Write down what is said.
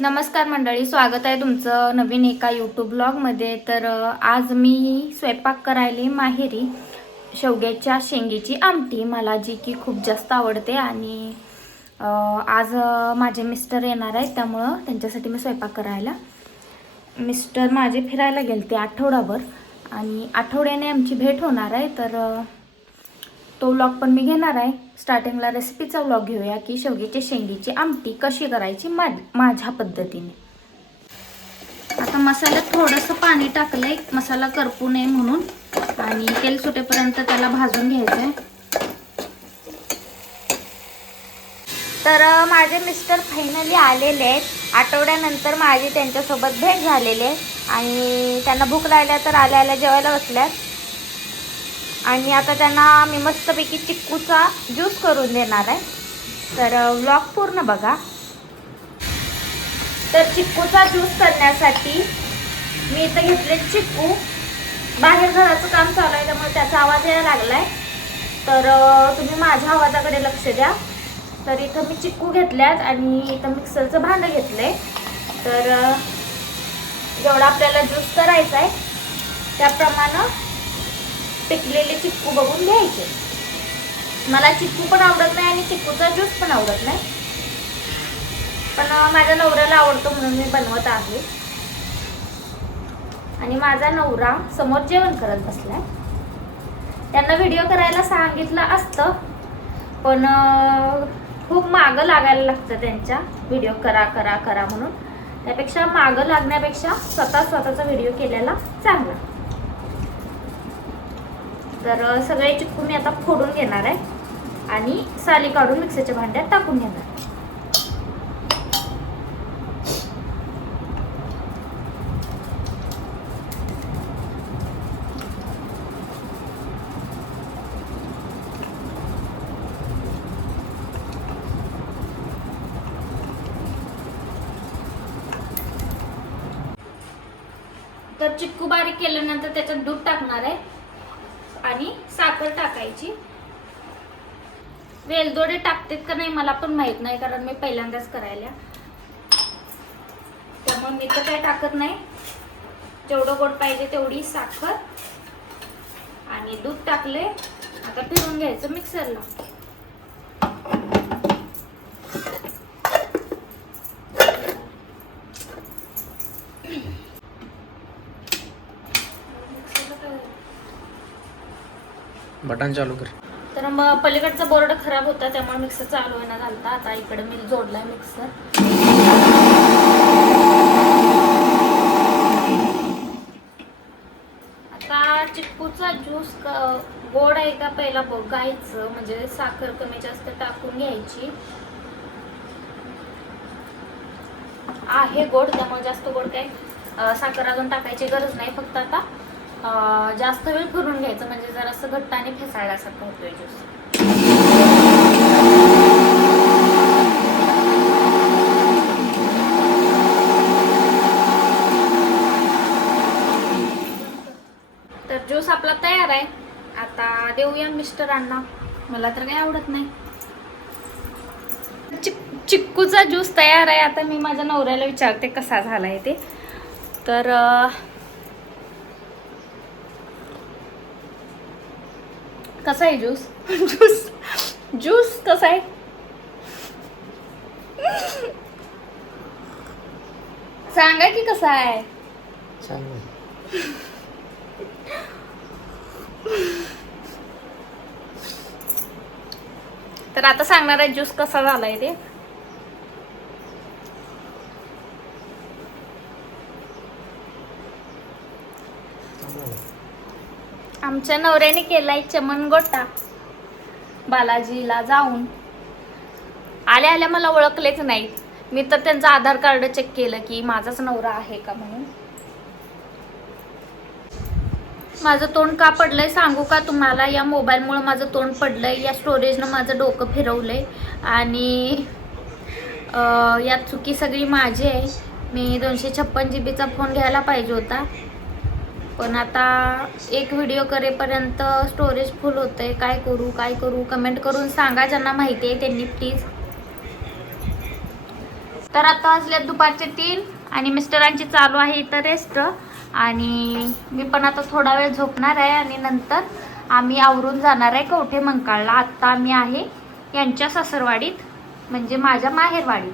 नमस्कार मंडळी, स्वागत आहे तुमचं नवीन एका यूट्यूब ब्लॉगमध्ये। तर आज मी स्वयंपाक करायला माहेरी शेवग्याच्या शेंगेची आमटी, मला जी की खूप जास्त आवडते। आणि आज माझे मिस्टर येणार आहेत, त्यामुळं त्यांच्यासाठी मी स्वयंपाक करायला। मिस्टर माझे फिरायला गेलते आठवडाभर आणि आठवड्याने आमची भेट होणार आहे। तर तो व्लॉग पण मी घेणार आहे। स्टार्टिंगला रेसिपीचा व्लॉग घेऊया की शेवग्याच्या शेंगेची आमटी कशी करायची माझ्या पद्धतीने। आता मसाल्यात थोडंसं पाणी टाकलंय, मसाला करपू नये म्हणून, आणि तेल सुटेपर्यंत त्याला भाजून घ्यायचं आहे। तर माझे मिस्टर फायनली आलेले आहेत। आठवड्यानंतर माझी त्यांच्यासोबत भेट झालेली आहे आणि त्यांना भूक लागल्या तर आल्या जेवायला बसल्यात। आणि आता त्यांना मी मस्तपैकी चिक्कूचा ज्यूस करून देणार आहे, तर व्लॉग पूर्ण बघा। तर चिक्कूचा ज्यूस करण्यासाठी मी इथं घेतले चिक्कू। बाहेर घराचं काम चालू आहे त्यामुळे त्याचा आवाज यायला लागलाय, तर तुम्ही माझ्या आवाजाकडे लक्ष द्या। तर इथं मी चिक्कू घेतल्यात आणि इथं मिक्सरचं भांडं घेतलंय। तर जेवढा आपल्याला ज्यूस करायचा आहे त्याप्रमाणे पिकलेले चिक्कू बघून घ्यायचे। मला चिक्कू पण आवडत नाही आणि चिक्कूचा ज्यूस पण आवडत नाही, पण माझ्या नवऱ्याला आवडतो म्हणून मी बनवत आहे। आणि माझा नवरा समोर जेवण करत बसलाय। त्यांना व्हिडिओ करायला सांगितलं असतं, पण खूप मागं लागायला लागतं त्यांच्या, व्हिडिओ करा करा करा म्हणून। त्यापेक्षा मागं लागण्यापेक्षा स्वतःचा व्हिडिओ केलेला चांगला। तर सगळे चिक्कू मी आता फोडून घेणार आहे आणि साली काढून मिक्सरच्या भांड्यात टाकून घेणार। तर चिक्कू बारीक केल्यानंतर त्याच्यात दूध टाकणार आहे आणि साखर टाकायची। वेलदोडे टाकतात का नाही मला पण माहित नाही, कारण मी पहिल्यांदाच करायला, त्यामुळे मी तर काय टाकत नाही। जेवढं गोड पाहिजे तेवढी साखर आणि दूध टाकले। आता फिरवून घ्यायचं मिक्सरला। बटन चालू कर। तर मग पलीकडचा बोर्ड खराब होता त्यामुळे मिक्सर चालू होईना झालता। आता इकडे मी जोडलाय मिक्सर। आता चिक्कूचा ज्यूस गोड आहे का पहिला बघायचं, म्हणजे साखर कमी जास्त टाकून घ्यायची। आहे गोड, त्यामुळे जास्त गोड काय साखर अजून टाकायची गरज नाही। फक्त आता जास्त वेळ फिरून घ्यायचं, म्हणजे जरासं घट्ट आणि फेसाळल्यासारखं होतोय ज्यूस। तर ज्यूस आपला तयार आहे। आता देऊया मिस्टरांना, मला तर काही आवडत नाही। चिक्कूचा ज्यूस तयार आहे। आता मी माझ्या नवऱ्याला विचारते कसा झालाय ते। तर कसा आहे ज्यूस? ज्यूस कसा आहे? सांगा की कसा आहे? तर आता सांगणार आहे ज्यूस कसा झालाय ते। आमच्या नवऱ्याने केलाय चमनगोटा। बालाजीला जाऊन आल्या आल्या मला ओळखलेच नाही। मी तर त्यांचं आधार कार्ड चेक केलं की माझाच नवरा आहे का म्हणून। माझं तोंड का पडलंय सांगू का तुम्हाला? या मोबाईलमुळे माझं तोंड पडलंय, या स्टोरेजनं माझं डोकं फिरवलंय आणि यात चुकी सगळी माझी आहे। मी 256 GB चा फोन घ्यायला पाहिजे होता, पण आता एक व्हिडिओ करेपर्यंत स्टोरेज फुल होतंय। काय करू? कमेंट करून सांगा, ज्यांना माहिती आहे त्यांनी प्लीज। तर आता वाजल्यात दुपारचे 3 आणि मिस्टरांची चालू आहे इथं रेस्ट. आणि मी पण आता थोडा वेळ झोपणार आहे आणि नंतर आम्ही आवरून जाणार आहे कवठे मंकाळला. आत्ता आम्ही आहे यांच्या सासरवाडीत, म्हणजे माझ्या माहेरवाडीत.